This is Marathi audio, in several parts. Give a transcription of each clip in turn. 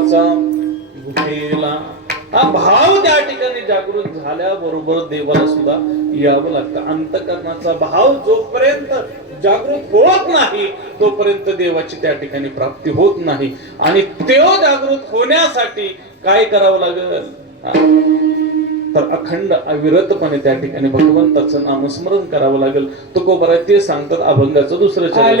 देवाचा गुहेला. हा भाव त्या ठिकाणी जागृत झाल्याबरोबर देवाला सुद्धा यावं लागतं. अंतकरणाचा भाव जोपर्यंत जागृत होत नाही तोपर्यंत देवाची त्या ठिकाणी प्राप्ती होत नाही. आणि तो जागृत होण्यासाठी काय करावं लागेल तर अखंड अविरतपणे त्या ठिकाणी भगवंताचं नामस्मरण करावं लागेल. तुकोबरा ते सांगतात अभंगाचं दुसरं चरण.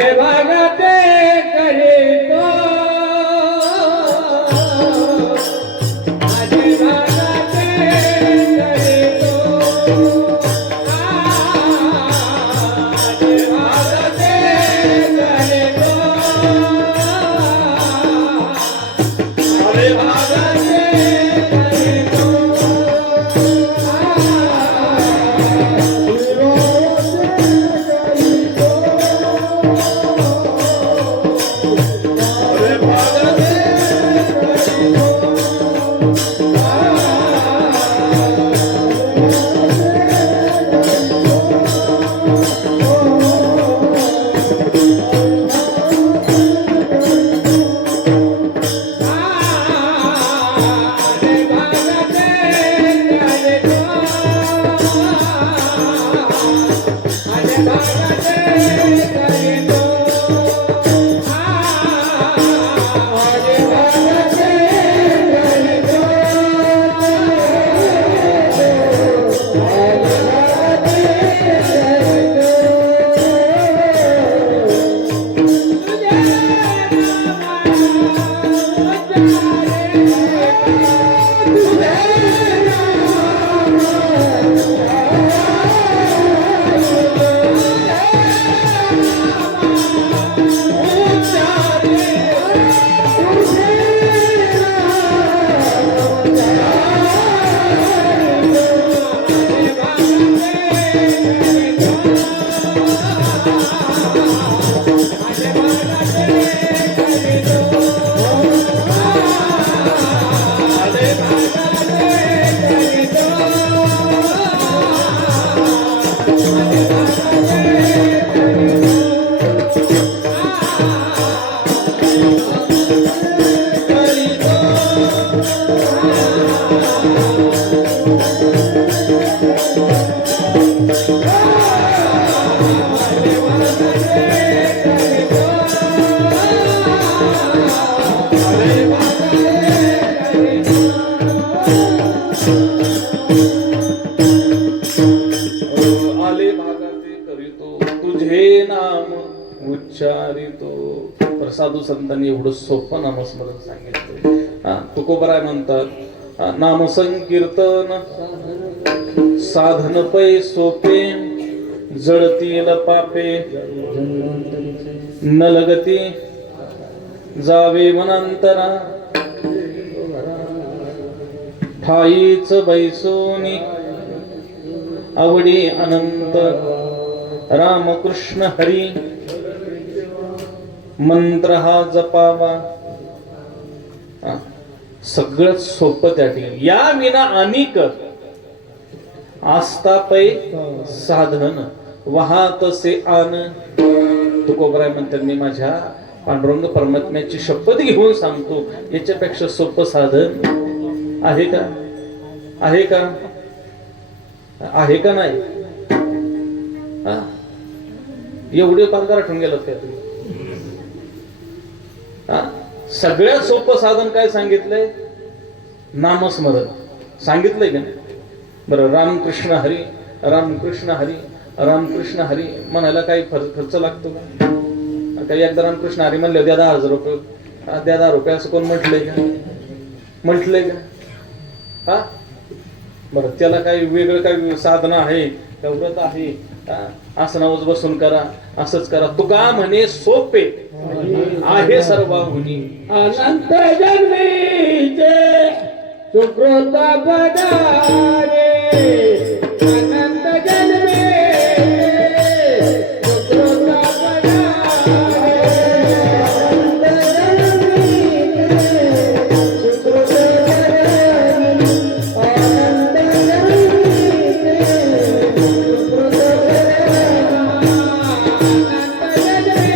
साधू संतांनी एवढं सोपं नामस्मरण सांगितलं. तुकोबराय म्हणतात नाम संकीर्तन साधन पै सोपे जळतील पापे न लगती जावे मनांतरा ठाईच बैसोनी आवडी अनंत रामकृष्ण हरी मंत्र हा जपावा. सगळं सोपं त्या ठिकाणी. या विना अनेक आस्था पै साधन वाहतसे आन. तुकोबराय म्हणतात मी माझ्या पांडुरंग परमात्म्याची शपथ घेऊन सांगतो याच्यापेक्षा सोपं साधन आहे का? आहे का? आहे का नाही? एवढे पालकार आठवून गेलात का तुम्ही? सगळ्यात सोपं साधन काय सांगितलंय? नामस्मरण सांगितलंय का? बरं, रामकृष्ण हरी रामकृष्ण हरी रामकृष्ण हरी म्हणायला काही खर्च लागतो का? काही एकदा रामकृष्ण हरी म्हणले द्या 10,000 रुपये, द्या 10 रुपये असं कोण म्हटलंय का? म्हटलंय का? हा बरं, त्याला काही वेगळं काही साधन आहे का? व्रत आहे? आसनावर बसून करा, असंच करा. तुका म्हणे सोपे आहे सर्वाहुनी अनंत जन्मीचे सुकृत बदारे. अनंत जन्मीचे सुकृत बदारे. अनंत जन्मीचे सुकृत बदारे. अनंत जन्मीचे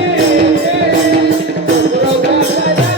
सुकृत बदारे.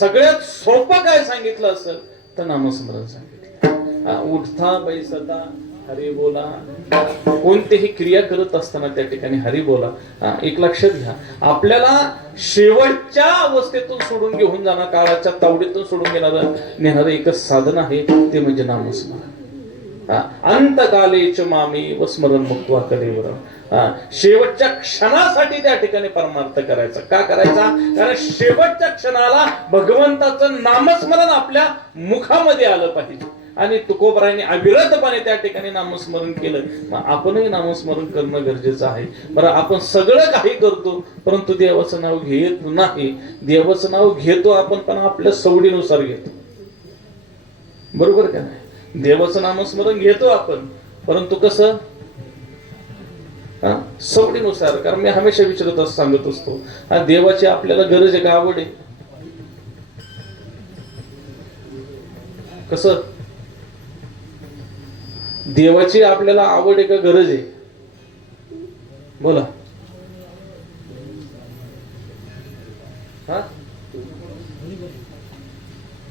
सगळ्यात सोपं काय सांगितलं असेल तर नामस्मरण सांगितलं. उठता बैसता हरी बोला, कोणतेही क्रिया करत असताना त्या ठिकाणी हरी बोला. एक लक्षात घ्या, आपल्याला शेवटच्या अवस्थेतून सोडून घेऊन जाणार, काळाच्या तावडीतून सोडून नेणारं एकच साधन आहे, ते म्हणजे नामस्मरण. अंतकालेच मामी वस्मरण मुक्त्वा कलेवर. शेवटच्या क्षणासाठी त्या ठिकाणी परमार्थ करायचा. का करायचा? कारण शेवटच्या क्षणाला भगवंताचं नामस्मरण आपल्या मुखामध्ये आलं पाहिजे. आणि तुकोबरायांनी अविरतपणे त्या ठिकाणी नामस्मरण केलं. मग आपणही नामस्मरण करणं गरजेचं आहे. बरं, आपण सगळं काही करतो परंतु देवाचं नाव घेत नाही. देवाचं नाव घेतो आपण, पण आपल्या सवडीनुसार घेतो. बरोबर का नाही? देवाचं नामस्मरण घेतो आपण, परंतु कसं? सवडीनुसार. कारण मी हमेशा विचारत सांगत असतो, देवाची आपल्याला गरज आहे का, आवड आहे? कसं? देवाची आपल्याला आवड आहे का गरज आहे? बोला.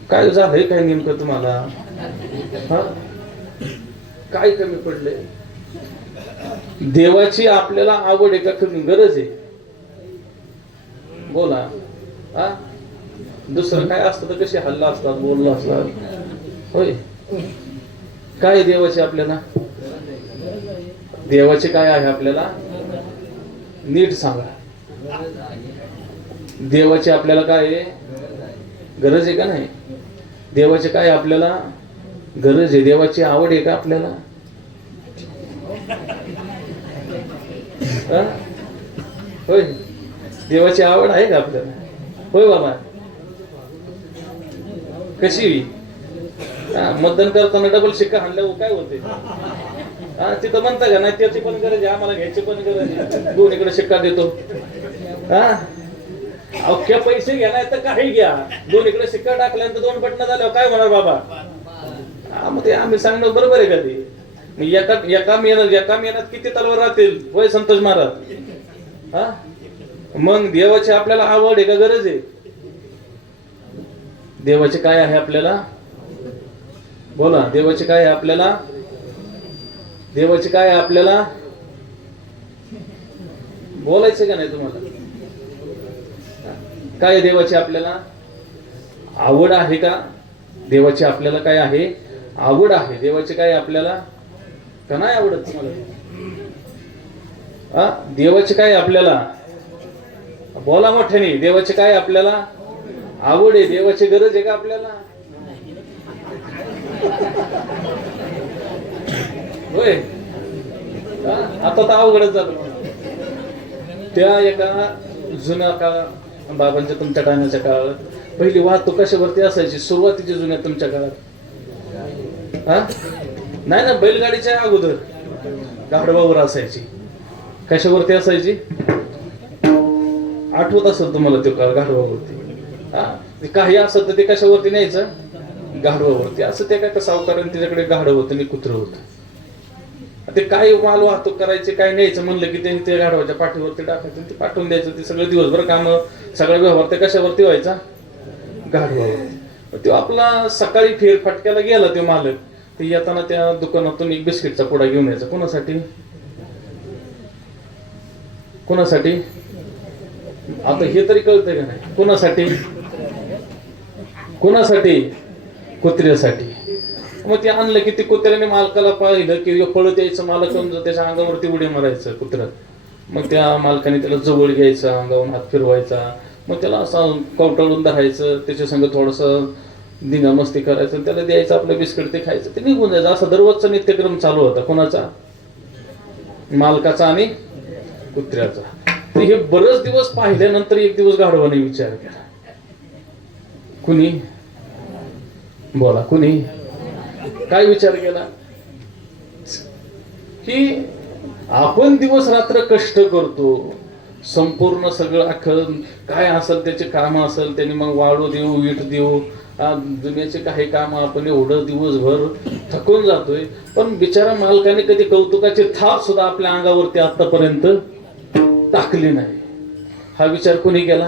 काय झालंय काय नेमकं तुम्हाला? काय कमी पडले? देवाची आपल्याला आवड आहे का गरज आहे? बोला. दुसरं काय असतं तर कसे हल्ला असतात, बोलला असतात. होय, काय देवाची आपल्याला? देवाचे काय आहे आपल्याला? नीट सांगा. देवाची आपल्याला काय आहे? गरज आहे का नाही? देवाचे काय आपल्याला गरज आहे? देवाची आवड आहे का आपल्याला? होय, देवाची आवड आहे का आपल्याला? होय बाबा. कशी? मतदान करताना डबल शिक्का हाणल्यावर काय होते? तिथं म्हणता का नाही त्याची पण गरज आहे, आम्हाला घ्यायची पण गरज आहे, दोन्हीकडे शिक्का देतो. अख्ख्या पैसे घ्या नाही तर काही घ्या, दोन्हीकडे शिक्का टाकल्यानंतर दोन बटणं झाल्यावर काय होणार बाबा? मग ते आम्ही सांगणं बरोबर आहे का ते? एका मेहनत किती तलवार राहतील? होय संतोष महाराज. मग देवाची आपल्याला आवड आहे का गरज आहे? देवाचे काय आहे आपल्याला? बोला. देवाचे काय आहे आपल्याला? देवाचे काय आहे आपल्याला? बोलायचं का नाही तुम्हाला? काय देवाची आपल्याला आवड आहे का? देवाची आपल्याला काय आहे? आवड आहे. देवाचे काय आपल्याला का नाही आवडत तुम्हाला? देवाचे काय आपल्याला? बोला मोठ्याने. देवाचे काय आपल्याला आवड आहे? देवाची गरज आहे का आपल्याला? होय. आता तर अवघडच झालं. त्या एका जुन्या काळात, बाबांच्या तुमच्या टायमाच्या काळात पहिली वाहतूक कशावरती असायची? सुरुवातीची जुन्या तुमच्या काळात नाही ना, बैलगाडीच्या अगोदर गाढवावर असायची. कशावरती असायची? आठवत असेल तुम्हाला ते काळ? गाढवावरती. काही असत तर ते कशावरती न्यायचं? गाढवावरती. असं ते काय सावकारांनी त्याच्याकडे गाढव होतं आणि कुत्रं होतं. ते काय माल वाहतूक करायचे, काय न्यायचं म्हणलं की त्यांनी ते गाढवाच्या पाठीवरती टाकायचं, ते पाठवून द्यायचं. ते सगळं दिवसभर काम, सगळा व्यवहार ते कशावरती व्हायचा? गाढवावरती. तो आपला सकाळी फेरफटक्याला गेला तो मालक, ते येताना त्या दुकानातून एक बिस्किटचा पुडा घेऊन यायचा. कोणासाठी? कोणासाठी? आता हे तरी कळतंय का नाही? कोणासाठी? कोणासाठी? कुत्र्यासाठी. मग ते आणलं की ते कुत्र्याने मालकाला पाहिलं की पळत यायचं, मालक त्याच्या अंगावरती उडी मारायचं कुत्र. मग त्या मालकाने त्याला जवळ घ्यायचं, अंगावरून हात फिरवायचा, मग त्याला असं कवटाळून धरायचं, त्याच्या संग थोडस धिंगा मस्ती करायचं, त्याला द्यायचं आपलं बिस्किट, ते खायचं, ते निघून जायचं. असा दररोजचा नित्यक्रम चालू होता. कोणाचा? मालकाचा आणि कुत्र्याचा. हे बरेच दिवस पाहिल्यानंतर एक दिवस गाढवाने विचार केला. कुणी? बोला. कुणी? काय विचार केला? की आपण दिवस रात्र कष्ट करतो, संपूर्ण सगळं अख्खं काय असेल त्याचे काम असेल त्यांनी मग वाळू देऊ, वीट देऊ, दुनियाचे काही काम आपण एवढं दिवसभर थकून जातोय, पण बिचारा मालकाने कधी कौतुकाची थाप सुद्धा आपल्या अंगावरती आतापर्यंत टाकली नाही. हा विचार कोणी केला?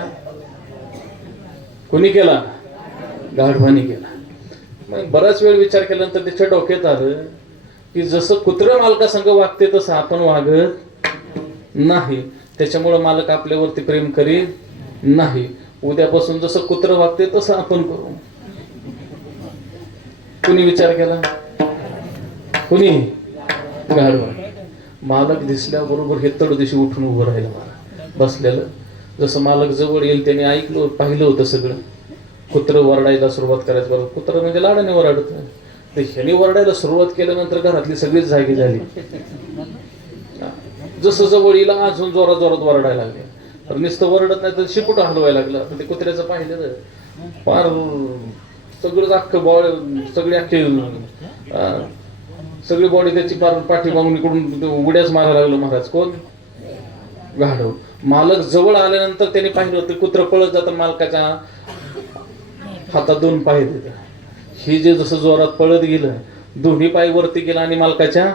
कोणी केला? गाढवाने केला. मग बराच वेळ विचार केल्यानंतर त्याच्या डोक्यात आलं की जसं कुत्रं मालकासंग वागते तसं आपण वागत नाही, त्याच्यामुळं मालक आपल्यावरती प्रेम करीत नाही. उद्यापासून जसं कुत्रं वागते तसं आपण करू. कुणी विचार केला? कुणी? गाढवा. मालक दिसल्याबरोबर हे तडदिशी उठून उभं राहिलं. बसलेलं जसं मालक जवळ येईल त्याने ऐकलं पाहिलं होतं सगळं. कुत्रं वरडायला सुरुवात करायचं. बरोबर कुत्रं म्हणजे लाडाने ओरडत, तर ह्याने वरडायला सुरुवात केल्यानंतर घरातली सगळीच जागी झाली. जसं जवळ येईल अजून जोरात जोरात वरडायला लागले. तर नुसतं वरडत नाही तर शिपूट हलवायला लागलं. तर ते कुत्र्याचं पाहिलं फार सगळंच अख्खं बॉडी सगळी बॉडी त्याची पार पाठीमागून इकडून उड्याच मारायला लागलो. महाराज कोण? गाढव. मालक जवळ आल्यानंतर त्याने पाहिलं होतं कुत्रं पळत जातं, मालकाच्या हातात 2 पाय देत. हे जे जसं जोरात पळत गेलं, दोन्ही पाय वरती गेला आणि मालकाच्या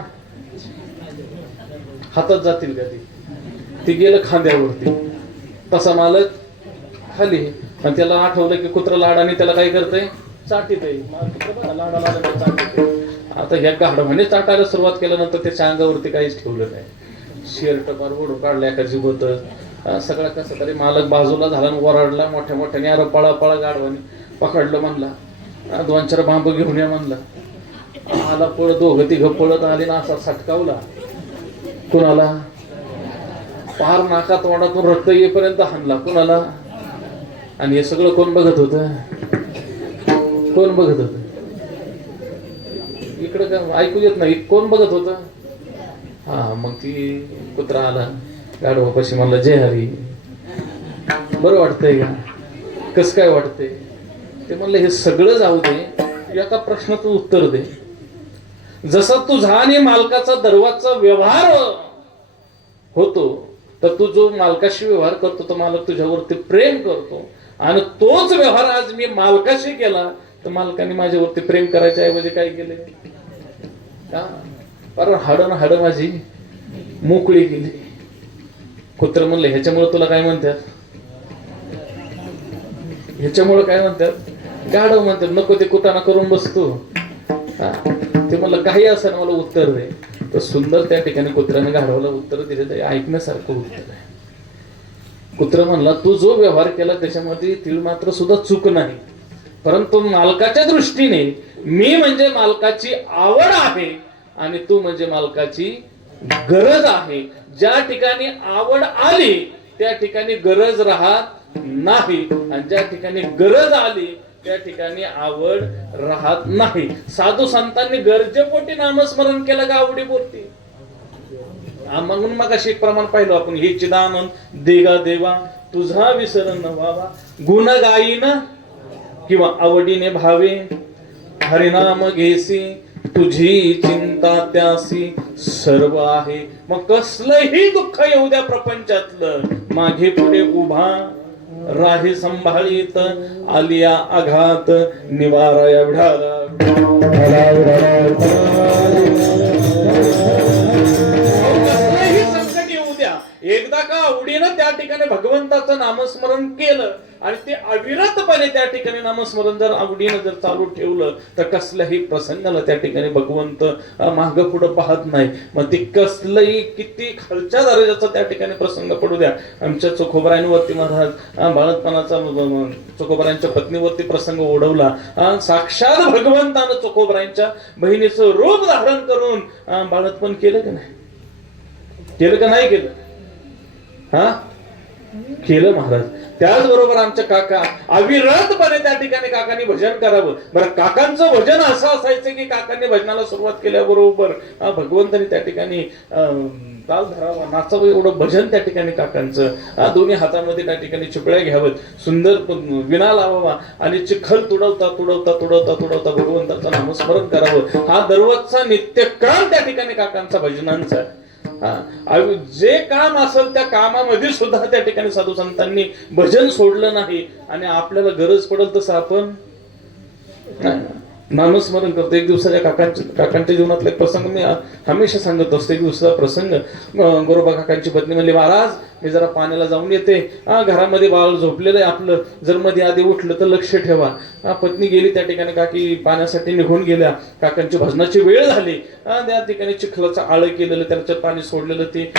हातात जातील का ती गेलं खांद्यावरती. तसा मालक खाली. आणि त्याला आठवलं की कुत्रं लाडाने त्याला काय करतंय? चाटीत आहे. लाडा चाटीत. आता ह्या गाढवाने चाटायला सुरुवात केल्यानंतर त्याच्या अंगावरती काहीच ठेवलं नाही. शर्ट पार ओढून काढला, एकाची बोत सगळा कसं तरी. मालक बाजूला झाला आणि ओरडला मोठ्या मोठ्याने, अरे पळा पळा. गाढवाने पकडलं म्हणला, 2-4 बांब घेऊन या म्हणला. आला पळत, 2-3 पळत आले ना असा सटकावला. कुणाला? पार नाका तोंडातून रक्त येईपर्यंत हाणला. कुणाला? आणि हे सगळं कोण बघत होतं? कोण बघत होतं? इकडं का ऐकू येत नाही? कोण बघत होतं? हा, मग ती कुत्रा आला गाढवापाशी म्हणला, जय हरी. बरं वाटतंय का? कस काय वाटतंय? ते म्हणलं हे सगळं जाऊ दे, एका प्रश्नाचं उत्तर दे. जसा तुझा आणि मालकाचा दरवाजचा व्यवहार होतो, तर तू जो मालकाशी व्यवहार करतो तो मालक तुझ्यावरती प्रेम करतो, आणि तोच व्यवहार आज मी मालकाशी केला तर मालकाने माझ्यावरती प्रेम करायच्या ऐवजी काय केले? कारण हाडं माझी मोकळी गेली. कुत्र म्हणले ह्याच्यामुळे तुला काय म्हणतात? ह्याच्यामुळे काय म्हणतात? गाढव म्हणतात. नको ते कुटाणा करून बसतो. ते म्हणलं काही असं मला उत्तर दे. तर सुंदर त्या ठिकाणी कुत्र्याने गाढवाला उत्तर दिले. ते ऐकण्यासारखं उत्तर आहे. कुत्र म्हणला, तू जो व्यवहार केला त्याच्यामध्ये तीळ मात्र सुद्धा चूक नाही, परंतु मालकाच्या दृष्टीने मी म्हणजे मालकाची आवड आहे आणि तू म्हणजे मालकाची गरज आहे. ज्या ठिकाणी आवड आली त्या ठिकाणी गरज राहत नाही, आणि ज्या ठिकाणी गरज आली त्या ठिकाणी आवड राहत नाही. साधू संतांनी गरजेपोटी नामस्मरण केलं का आवडीपोटी? म्हणून मग अशी एक प्रमाण पाहिलं आपण, हे चिदानंद देगा देवा तुझा विसर न व्हावा, गुण गाईन किंवा आवडीने भावे, हरिनाम घेसी तुझी चिंता त्यासी सर्व आहे. मग कसलंही दुःख येऊ द्या प्रपंचातलं, मागे पुढे उभा राही संभाळीत, आलिया आघात निवारा एवढा. एकदा का आवडीनं त्या ठिकाणी भगवंताचं नामस्मरण केलं आणि ते अविरतपणे त्या ठिकाणी नामस्मरण जर आवडीनं जर चालू ठेवलं तर कसल्याही प्रसंगाला त्या ठिकाणी भगवंत मागं पुढं पाहत नाही. मग ते कसलंही किती खालच्या दर्जाचा त्या ठिकाणी प्रसंग पडू द्या. आमच्या चोखोबरायांवरती महाराज बाळतपणाचा चोखोबरायांच्या पत्नीवरती प्रसंग ओढवला. साक्षात भगवंतानं चोखोबरायांच्या बहिणीचं रूप धारण करून बाळतपण केलं का नाही? केलं का नाही केलं? केलं महाराज. त्याचबरोबर आमच्या काका अविरतपणे त्या ठिकाणी काकांनी भजन करावं. बरं, काकांचं भजन असं असायचं की काकांनी भजनाला सुरुवात केल्याबरोबर भगवंतांनी त्या ठिकाणी ताल धरावा, नाचावं, एवढं भजन त्या ठिकाणी काकांचं. दोन्ही हातामध्ये त्या ठिकाणी चिपळ्या घ्यावं, सुंदर विणा लावावा आणि चिखल तुडवता तुडवता तुडवता तुडवता भगवंताचं नामस्मरण करावं. हा दररोजचा नित्यक्रम त्या ठिकाणी काकांचा भजनांचा. जे काम असेल त्या कामामध्ये सुद्धा त्या ठिकाणी साधू संतांनी भजन सोडलं नाही. आणि आपल्याला गरज पडेल तसं आपण नामस्मरण करतो. एक दिवसाच्या काकांच्या जीवनातला एक प्रसंग मी हमेशा सांगत असतो. एक दिवसाचा प्रसंग, गोरोबा काकांची पत्नी म्हणली, महाराज मी जरा पाण्याला जाऊन येते. घरामध्ये बाळ झोपलेलं आहे आपलं, जर मध्ये आधी उठलं तर लक्ष ठेवा. पत्नी गेली त्या ठिकाणी, काकी पाण्यासाठी निघून गेल्या. काकांची भजनाची वेळ झाली. त्या ठिकाणी चिखलाचं आळं केलेलं, त्याच्यात पाणी सोडलेलं ते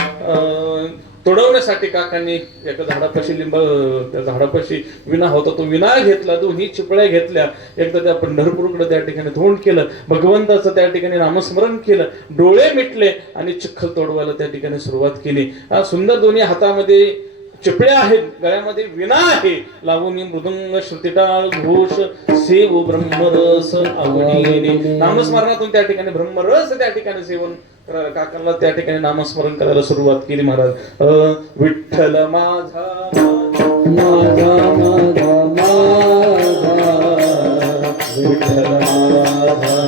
तोडवण्यासाठी काकांनी एका झाडापाशी त्या झाडापाशी विना होता तो विना घेतला, दोन्ही चिपळ्या घेतल्या, एकदा त्या पंढरपूरकडे त्या ठिकाणी तोंड केलं, भगवंताचं त्या ठिकाणी नामस्मरण केलं, डोळे मिटले आणि चिखल तोडवायला त्या ठिकाणी सुरुवात केली. सुंदर दोन्ही हातामध्ये चिपळ्या आहेत, गळ्यामध्ये विना आहे, लावणी मृदुंग श्रुतिटाळ घोष सेव ब्रह्मरस आवडी. नामस्मरणातून त्या ठिकाणी ब्रह्मरस त्या ठिकाणी सेवन काकांना त्या ठिकाणी नामस्मरण करायला सुरुवात केली. महाराज विठ्ठल माझा माझा माझा माझा विठ्ठल माझा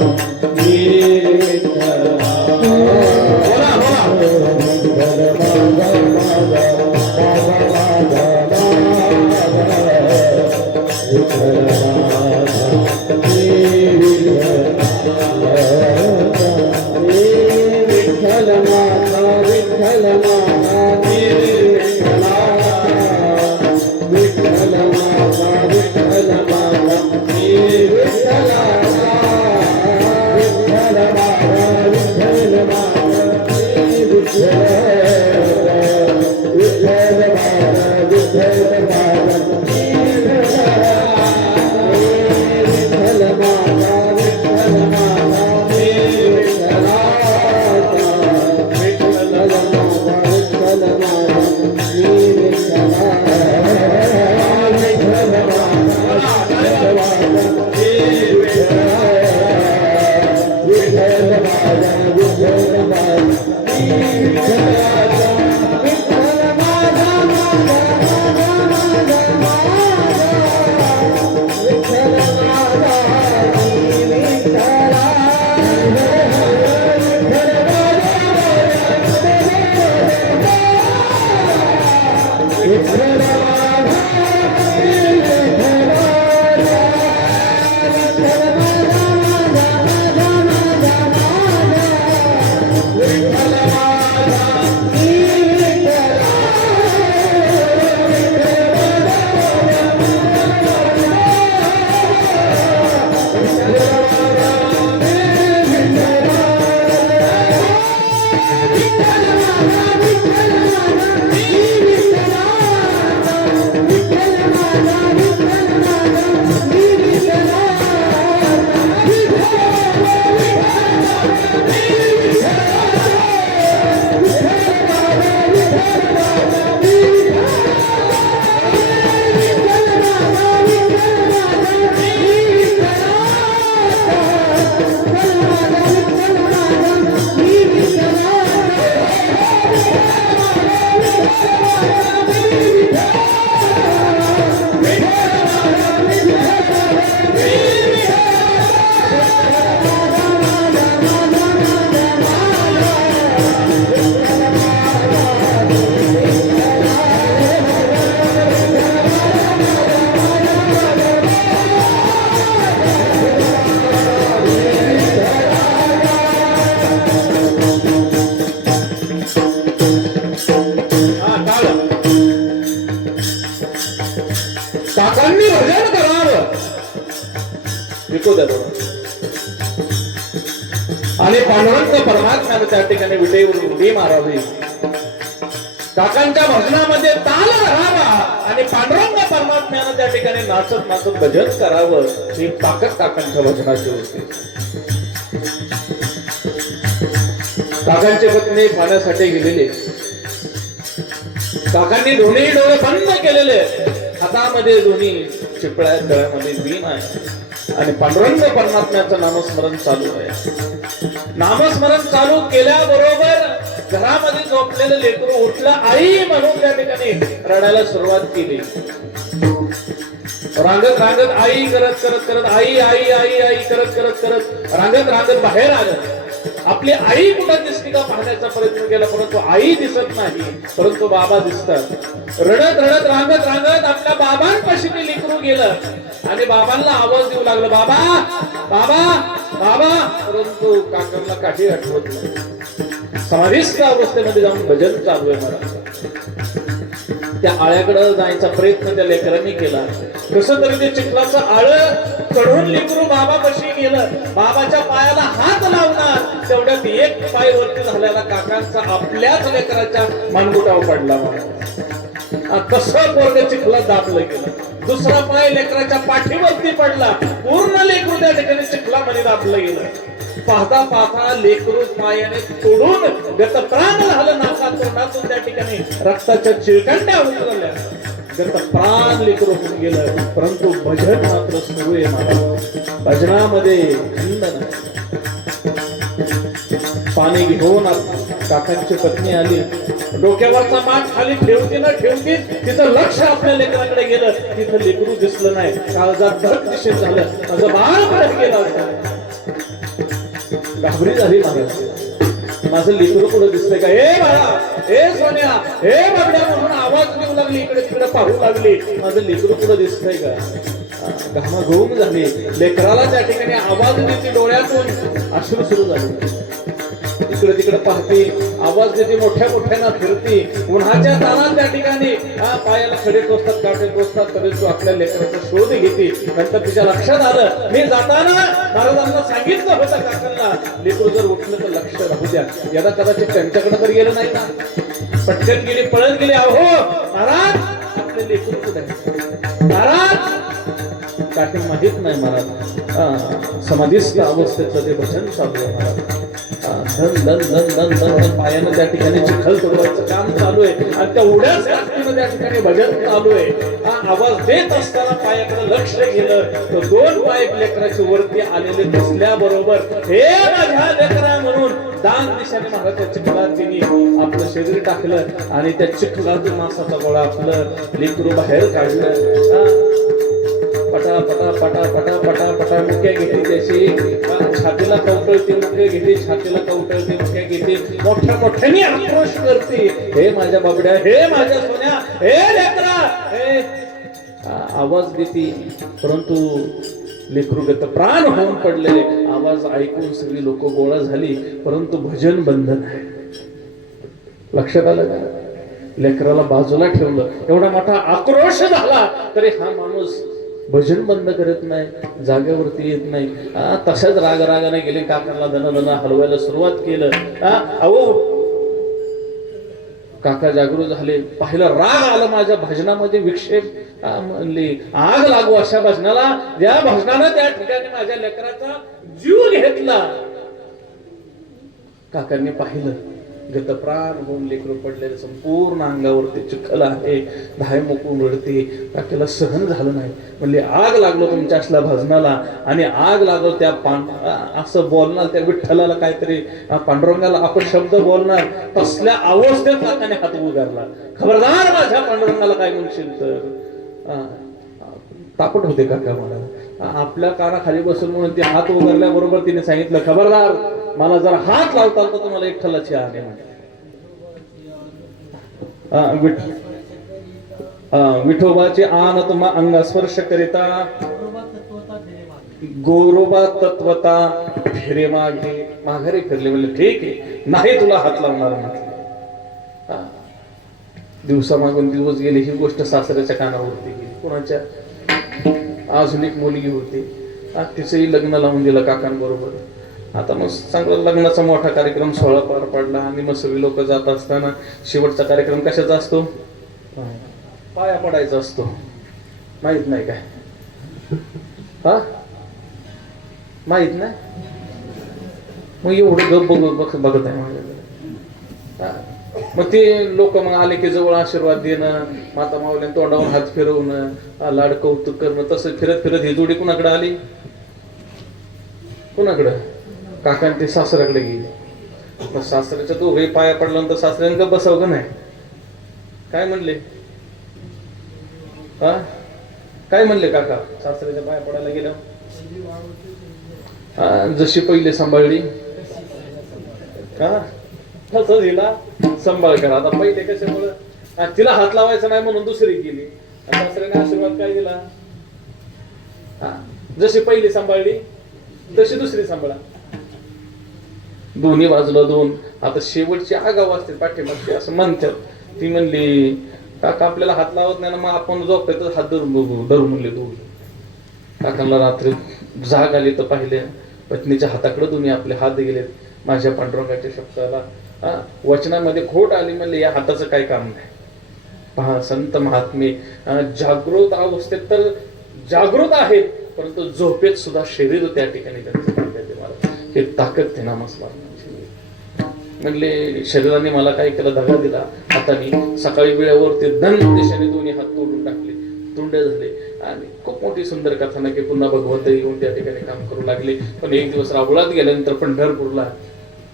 विठ्ठल बोला काकांनी भजन करावं विकू द्या आणि पांडुरंग परमात्म्याने त्या ठिकाणी विटेवर उडी मारावी. काकांच्या भजनामध्ये ताल राहावा आणि पांडुरंग परमात्म्याने त्या ठिकाणी नाचत नाचत भजन करावं. ही ताकद काकांच्या भजनाची होती. काकांचे पत्नी पाण्यासाठी गेलेले. काकांनी दोन्ही डोळे बंद केलेले, हातामध्ये दोन्ही चिपळ्या, गळ्यामध्ये वीण आहे आणि पांडुरंग परमात्म्याचं नामस्मरण चालू आहे. नामस्मरण चालू केल्याबरोबर घरामध्ये झोपलेलं लेकरू उठलं, आई म्हणून त्या ठिकाणी रडायला सुरुवात केली. रांगत रांगत आई करत करत करत आई आई आई आई करत करत करत रांगत रांगत बाहेर आलं. आपली आई कुठं दिसली का पाहण्याचा प्रयत्न केला, परंतु आई दिसत नाही, परंतु बाबा दिसतात. रडत रडत रांगत रांगत आपल्या बाबांपाशी ते लेकरू गेलं आणि बाबांना आवाज देऊ लागलं, बाबा बाबा बाबा, परंतु काकांना काही आठवत नाही. समाधीस्थ अवस्थेमध्ये जाऊन भजन चालू आहे मला. त्या आळ्याकडे जायचा प्रयत्न त्या लेकरांनी केला. कसं तरी ते चिखलाचं आळं चढून लेकरू बाबापाशी गेलं. बाबाच्या पायाला हात लावणार तेवढ्यात एक पाय वरती झालेला काकांचा आपल्याच लेकराच्या मानगुटावर पडला. कसं पोरग चिखलात दाबलं गेलं. दुसरा पाय लेकराच्या पाठीवरती पडला. पूर्ण लेकरू त्या ठिकाणी चिखलामध्ये दाबलं गेलं. पाहता पाहता लेकरू पायाने तोडून गतप्राण झालं. नाका तोंडातून त्या ठिकाणी रक्ताच्या चिळकांड्या उतरल्या. गतप्राण लेकरू होऊन गेलं. परंतु भजन मात्र सुरू आहे मला. भजनामध्ये खंड नाही. पाणी घेऊन काकांची पत्नी आली. डोक्यावरचा मान खाली ठेवती ना ठेवती तिचं लक्ष आपल्या लेकराकडे गेलं. तिथं लेकरू दिसलं नाही. काळजात धक निश्चित झालं. माझं बाळ परत गेलं. घाबरी झाली माझं लेकरू कुठं दिसतंय का? हे बाळा, हे सोन्या, हे बाबड्या म्हणून आवाज देऊ लागली. इकडे तिकडे पाहू लागली. माझं लेकरू कुठं दिसतंय का? घामा घोम झाली. लेकराला त्या ठिकाणी आवाज देते. डोळ्यातून अश्रू सुरू झाले. इकडे तिकडे पाहते, आवाज देते, मोठ्या मोठ्यानं फिरते. उन्हाच्या तानात त्या ठिकाणी पायाला खडे टोचतात, काटे टोचतात, तरी तू आपल्या लेकराचा शोध घेते. नंतर तिच्या लक्षात आलं, मी जाताना महाराजांना सांगितलं होतं काकांना, लेकरू जर उठलं तर लक्ष राहू द्या. याला कदाचित त्यांच्याकडे तर गेलं नाही ना. पटकन गेली, पळत गेली. अहो महाराज, आपले लेकरू कुठे? महाराज काठी माहित नाही महाराज. समाधीस्थ अवस्थेचं ते भजन चालू आहे महाराज. धन धन धन धन धन पायानं त्या ठिकाणी चिखल तोडवायचं काम चालू आहे आणि त्या उड्याच ताकदीनं त्या ठिकाणी भजन चालू आहे. हा आवाज देत असताना पायाकडे लक्ष गेलं तर दोन पाय लेकराच्या वरती आलेले दिसल्याबरोबर, हे माझ्या लेकरा म्हणून दान दिशाने महाराजच्या चिखलात तिने आपलं शरीर टाकलं आणि त्या चिखलातून मासाचा गोळा आपलं लेकरू बाहेर काढलं. पटा पटा पटा पटा पटा पटा मुक्या घेते. त्याची छातीला कवटळते, मुक्या घेते, छातीला कवटळते, मुक्या घेते. मोठ्या मोठ्याने आक्रोश करते, हे माझ्या बाबड्या, हे माझ्या सोन्या, हे लेकरा, हे आवाज देते. परंतु लेकरू गतप्राण होऊन पडलेले. आवाज ऐकून सगळी लोक गोळा झाली, परंतु भजन बंद नाही. लक्षात आलं का? लेकराला बाजूला ठेवलं. एवढा मोठा आक्रोश झाला तरी हा माणूस भजन बंद करत नाही, जागेवरती येत नाही. तशाच राग रागाने गेले. काकांना दना हलवायला सुरुवात केलं. अहो काका जागृत झाले. पाहिलं, राग आला माझ्या भजनामध्ये. विक्षेप म्हणले, आग लागू अशा भजनाला, ज्या भजनानं त्या ठिकाणी माझ्या लेकराचा जीव घेतला. काकांनी पाहिलं, गतप्राण होऊन लेकरू पडलेलं, संपूर्ण अंगावरती चिखल आहे. धाय मोकून रडते. काकीला सहन झालं नाही. म्हणले, आग लागलो तुमच्या असल्या भजनाला आणि आग लागलो त्या असं बोलणार, त्या विठ्ठलाला काहीतरी पांडुरंगाला आपण शब्द बोलणार, तसल्या अवस्थेत काकाने हात उगारला. खबरदार माझ्या पांडुरंगाला काय म्हणशील तर. तापट होते काका मला. आपल्या कानाखाली बसून म्हणून ते हात उगारल्याबरोबर तिने सांगितलं, खबरदार मला जर हात लावता तर तुम्हाला विठ्ठलाची आणे. विठोबाची आन तुम्हा अंगा स्पर्श करिता, गौरबा तत्वता फिरे मागे. माघारी फिरले. म्हणले, ठीक आहे, नाही तुला हात लावणार म्हटलं. दिवसामागून दिवस गेले. ही गोष्ट सासऱ्याच्या कानावरती गेली. कोणाच्या? अजून एक मुलगी होती. तिचंही लग्न लावून दिलं काकांबरोबर. आता मग चांगला लग्नाचा मोठा कार्यक्रम सोहळा पार पडला आणि मग सगळी लोक जात असताना शेवटचा कार्यक्रम कशाचा असतो? पाया पडायचा असतो. माहित नाही काय? हा माहित नाही. मग एवढं गप बघत आहे माझ्याकडे. मग ते लोक मग आले की जवळ आशीर्वाद देणं, माता माऊल्या तोंडावर हात फिरवणं, लाड कौतुक करणं. तसं फिरत फिरत ही जोडी कुणाकडे आली? कुणाकडं? काकांनी ते सासऱ्याकडे गेले. मग सासऱ्याच्या दोघे पाया पडल्यानंतर सासऱ्याने बसव का नाही? काय म्हणले? हा काय म्हणले काका सासऱ्याच्या पाया पडायला गेलं? जशी पहिले सांभाळली हा तसं हिला सांभाळ करा. आता पहिले कशामुळं तिला हात लावायचा नाही म्हणून दुसरी केली, सासऱ्याने आशीर्वाद काय दिला, जशी पहिली सांभाळली तशी दुसरी सांभाळा. दोन्ही बाजूला दोन. आता शेवटची आगाव असते पाठीमागची असं म्हणतात. ती म्हणली काका आपल्याला हात लावत नाही ना, मग आपण झोपेतच हात धरू म्हणले दोघी. काकांना रात्री जाग आली तर पाहिले पत्नीच्या हाताकडे दोन्ही आपले हात गेले. माझ्या पांडुरंगाच्या शब्दाला वचनामध्ये खोट आली, म्हणले या हाताचं काय काम नाही. पहा संत महात्मे जागृत अवस्थेत तर जागृत आहेत, परंतु झोपेत सुद्धा शरीर त्या ठिकाणी त्यांचं ताकद मला हे ताकद ते नामस्मरणाची. म्हणले शरीराने मला काय केलं, धगा दिला हाताने. सकाळी वेळेवरती धन दिशेने दोन्ही हात तोडून टाकले, तुंडे झाले. आणि खूप मोठी सुंदर कथा ना की पुन्हा भगवंत येऊन त्या ठिकाणी काम करू लागले. पण एक दिवस राबुळात गेल्यानंतर पंढरपूरला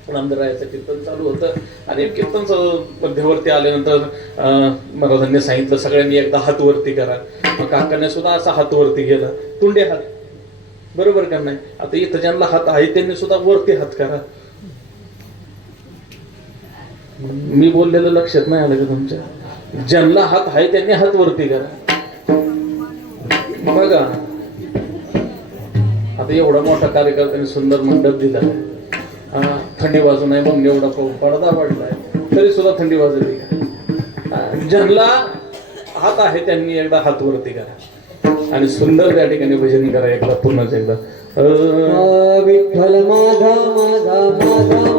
नामदेवरायाचं कीर्तन चालू होतं आणि कीर्तनचं मध्यवर्ती आल्यानंतर महाराजांनी सांगितलं सगळ्यांनी एकदा हात वरती करा. मग काकाने सुद्धा असा हात वरती गेला, तुंडे हात, बरोबर का नाही. आता इथं ज्यांना हात आहे त्यांनी सुद्धा वरती हात करा. मी बोललेलं लक्षात नाही आलं का तुमच्या, ज्यांना हात आहे त्यांनी हात वरती करा. बघा आता एवढा मोठा कार्यकर्त्याने सुंदर मंडप दिला, थंडी वाजू नये म्हणून एवढा पडदा वाढलाय तरी सुद्धा थंडी वाजली. ज्यांना हात आहे त्यांनी एकदा हात वरती करा आणि सुंदर त्या ठिकाणी भजन करा एकदा, पुन्हा एकदा. विठ्ठल माझा माझा माझा